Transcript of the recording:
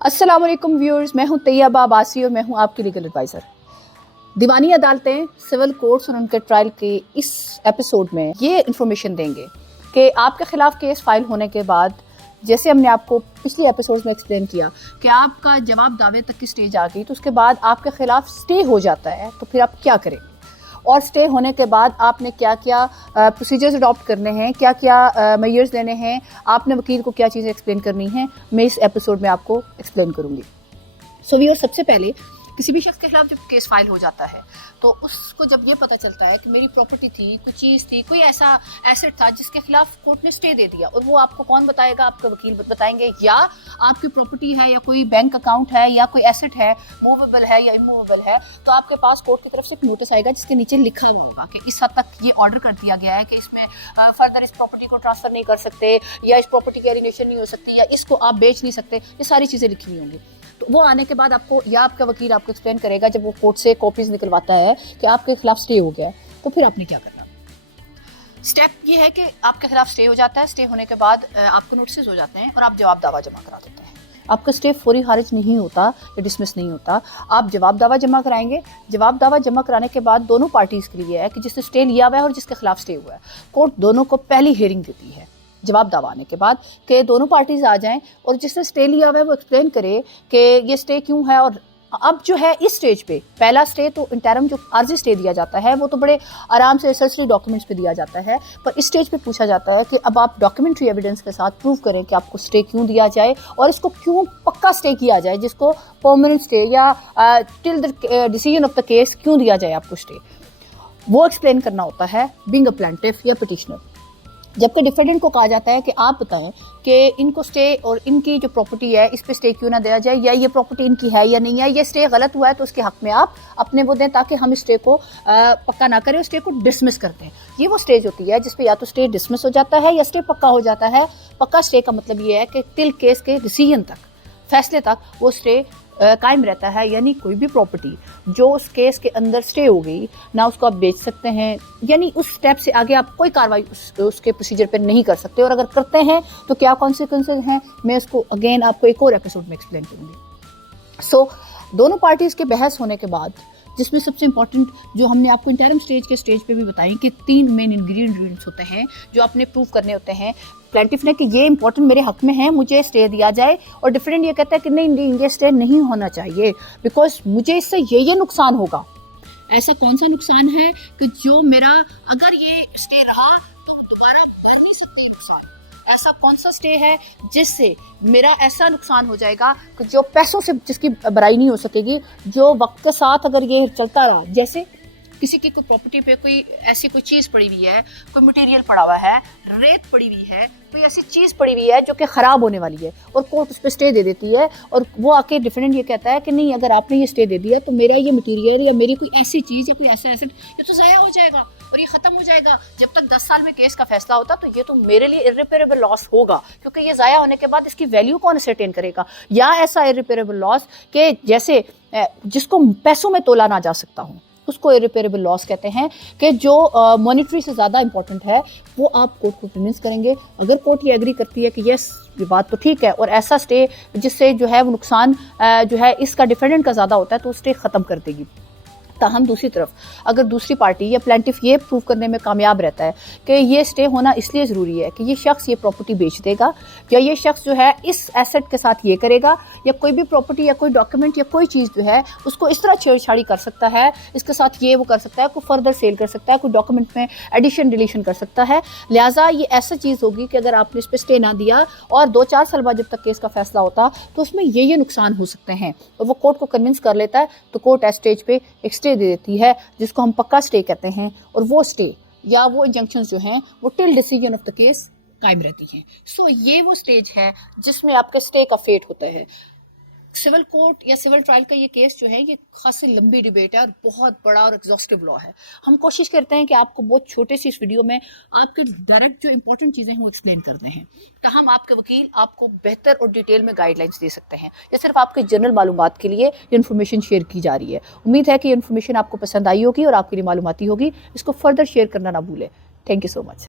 अस्सलाम वालेकुम व्यूअर्स, मैं हूं तैयबा अब्बासी और मैं हूं आपकी लीगल एडवाइज़र। दीवानी अदालतें सिविल कोर्ट्स और उनके ट्रायल के इस एपिसोड में ये इन्फॉर्मेशन देंगे कि आपके खिलाफ केस फाइल होने के बाद, जैसे हमने आपको पिछले एपिसोड में एक्सप्लेन किया कि आपका जवाब दावे तक की स्टेज आ गई, तो उसके बाद आपके खिलाफ स्टे हो जाता है, तो फिर आप क्या करें और स्टे होने के बाद आपने क्या क्या प्रोसीजर्स अडॉप्ट करने हैं, क्या क्या मेजर्स लेने हैं, आपने वकील को क्या चीज़ें एक्सप्लेन करनी हैं, मैं इस एपिसोड में आपको एक्सप्लेन करूँगी। सो व्यूअर्स, सबसे पहले किसी भी शख्स के खिलाफ जब केस फाइल हो जाता है तो उसको जब ये पता चलता है कि मेरी प्रॉपर्टी थी, कोई चीज़ थी, कोई ऐसा एसेट था जिसके खिलाफ कोर्ट ने स्टे दे दिया, और वो आपको कौन बताएगा? आपका वकील बताएंगे, या आपकी प्रॉपर्टी है या कोई बैंक अकाउंट है या कोई एसेट है, मूवेबल है या इमूवेबल है, तो आपके पास कोर्ट की तरफ से एक नोटिस आएगा जिसके नीचे लिखा हुआ होगा कि इस हद तक ये ऑर्डर कर दिया गया है कि इसमें फर्दर इस प्रॉपर्टी को ट्रांसफर नहीं कर सकते, या इस प्रॉपर्टी की एलिनेशन नहीं हो सकती, या इसको आप बेच नहीं सकते। ये सारी चीज़ें लिखी हुई होंगी। तो वो आने के बाद आपको या आपका वकील आपको एक्सप्लेन करेगा जब वो कोर्ट से कॉपीज निकलवाता है कि आपके खिलाफ स्टे हो गया है, तो फिर आपने क्या करना। स्टेप ये है कि आपके खिलाफ स्टे हो जाता है। स्टे होने के बाद आपको नोटिस हो जाते हैं और आप जवाब दावा जमा करा देते हैं। आपका स्टे फौरी खारिज नहीं होता या डिसमिस नहीं होता, आप जवाब दावा जमा कराएंगे। जवाब दावा जमा कराने के बाद दोनों पार्टीज़ के लिए है कि जिसने स्टे लिया हुआ है और जिसके खिलाफ स्टे हुआ है, कोर्ट दोनों को पहली हियरिंग देती है जवाब दावा आने के बाद कि दोनों पार्टीज आ जाएं और जिसने स्टे लिया हुआ है वो एक्सप्लेन करे कि ये स्टे क्यों है। और अब जो है इस स्टेज पे पहला स्टे तो इंटरम जो आर्जी स्टे दिया जाता है वो तो बड़े आराम से एसेसरी डॉक्यूमेंट्स पे दिया जाता है, पर इस स्टेज पे पूछा जाता है कि अब आप डॉक्यूमेंट्री एविडेंस के साथ प्रूव करें कि आपको स्टे क्यों दिया जाए और इसको क्यों पक्का स्टे किया जाए, जिसको परमानेंट स्टे या till the decision of the case क्यों दिया जाए आपको स्टे, वो एक्सप्लेन करना होता है बीइंग अ प्लेंटिफ या पिटिशनर। जबकि डिफेंडेंट को कहा जाता है कि आप बताएं कि इनको स्टे और इनकी जो प्रॉपर्टी है इस पे स्टे क्यों ना दिया जाए, या ये प्रॉपर्टी इनकी है या नहीं है, ये स्टे गलत हुआ है तो उसके हक में आप अपने वो दें ताकि हम इस स्टे को पक्का ना करें, स्टे को डिसमिस करते हैं। ये वो स्टेज होती है जिसपे या तो स्टे डिसमिस हो जाता है या स्टे पक्का हो जाता है। पक्का स्टे का मतलब ये है कि टिल केस के डिसीजन तक, फैसले तक वो स्टे कायम रहता है, यानी कोई भी प्रॉपर्टी जो उस केस के अंदर स्टे हो गई ना उसको आप बेच सकते हैं, यानी उस स्टेप से आगे आप कोई कार्रवाई उसके प्रोसीजर पर नहीं कर सकते, और अगर करते हैं तो क्या कॉन्सिक्वेंसेज हैं, मैं उसको अगेन आपको एक और एपिसोड में एक्सप्लेन करूँगी। सो दोनों पार्टीज़ के बहस होने के बाद, जिसमें सबसे इंपॉर्टेंट जो हमने आपको इंटरम स्टेज के स्टेज पे भी बताई कि 3 मेन इंग्रेडिएंट्स होते हैं जो आपने प्रूव करने होते हैं। प्लेंटिफ ने कि ये इंपॉर्टेंट मेरे हक में है, मुझे स्टे दिया जाए, और डिफरेंट ये कहता है कि नहीं ये स्टे नहीं होना चाहिए बिकॉज मुझे इससे ये नुकसान होगा। ऐसा कौन सा नुकसान है कि जो मेरा, अगर ये स्टे रहा तो दोबारा भर नहीं सकती नुकसान, ऐसा कौन सा स्टे है जिससे मेरा ऐसा नुकसान हो जाएगा कि जो पैसों से जिसकी भराई नहीं हो सकेगी, जो वक्त के साथ अगर ये चलता रहा, जैसे किसी की कोई प्रॉपर्टी पे कोई ऐसी कोई चीज़ पड़ी हुई है, कोई मटेरियल पड़ा हुआ है, रेत पड़ी हुई है, कोई ऐसी चीज़ पड़ी हुई है जो कि ख़राब होने वाली है और कोर्ट उस पर स्टे दे देती है, और वो आके डिफरेंट ये कहता है कि नहीं अगर आपने ये स्टे दे दिया तो मेरा ये मटेरियल या मेरी कोई ऐसी चीज़ या कोई ऐसा एसेट ये तो ज़ाया हो जाएगा और ये ख़त्म हो जाएगा। जब तक 10 साल में केस का फैसला होता तो ये तो मेरे लिए इर्रिपेरेबल लॉस होगा, क्योंकि ये ज़ाया होने के बाद इसकी वैल्यू कौन असरटेन करेगा, या ऐसा इर्रिपेरेबल लॉस कि जैसे जिसको पैसों में तोला ना जा सकता हूँ, उसको इरिपेरेबल लॉस कहते हैं, कि जो मॉनिटरी से ज़्यादा इंपॉर्टेंट है, वो आप कोर्ट को कन्विंस करेंगे। अगर कोर्ट ये एग्री करती है कि यस ये बात तो ठीक है और ऐसा स्टे जिससे जो है वो नुकसान जो है इसका डिफेंडेंट का ज़्यादा होता है, तो स्टे ख़त्म कर देगी। ताहम दूसरी तरफ अगर दूसरी पार्टी या प्लेंटिफ ये प्रूव करने में कामयाब रहता है कि ये स्टे होना इसलिए ज़रूरी है कि ये शख्स ये प्रॉपर्टी बेच देगा, या ये शख्स जो है इस एसेट के साथ ये करेगा, या कोई भी प्रॉपर्टी या कोई डॉक्यूमेंट या कोई चीज़ जो है उसको इस तरह छेड़छाड़ी कर सकता है, इसके साथ ये वो कर सकता है, कोई फर्दर सेल कर सकता है, कोई डॉक्यूमेंट में एडिशन डिलीशन कर सकता है, लिहाजा ये ऐसा चीज़ होगी कि अगर आपने इस पर स्टे ना दिया और 2-4 साल बाद जब तक केस का फैसला होता तो उसमें ये नुकसान हो सकते हैं, और वो कोर्ट को कन्विंस कर लेता है, तो कोर्ट एस स्टेज पे एक स्टे दे देती है जिसको हम पक्का स्टे कहते हैं, और वो स्टे या वो इंजंक्शंस जो हैं वो till decision of the case कायम रहती हैं। सो ये वो स्टेज है जिसमें आपके स्टे का फेट होता है। सिविल कोर्ट या सिविल ट्रायल का ये केस जो है ये खासी लंबी डिबेट है और बहुत बड़ा और एग्जॉस्टिव लॉ है। हम कोशिश करते हैं कि आपको बहुत छोटे सी इस वीडियो में आपके डायरेक्ट जो इंपॉर्टेंट चीज़ें हैं वो एक्सप्लेन करते हैं, ताहम आपके वकील आपको बेहतर और डिटेल में गाइडलाइंस दे सकते हैं। ये सिर्फ आपकी जनरल मालूमात के लिए इन्फॉर्मेशन शेयर की जा रही है। उम्मीद है कि इन्फॉर्मेशन आपको पसंद आई होगी और आपके लिए मालूमाती होगी। इसको फर्दर शेयर करना ना भूलें। Thank you so much.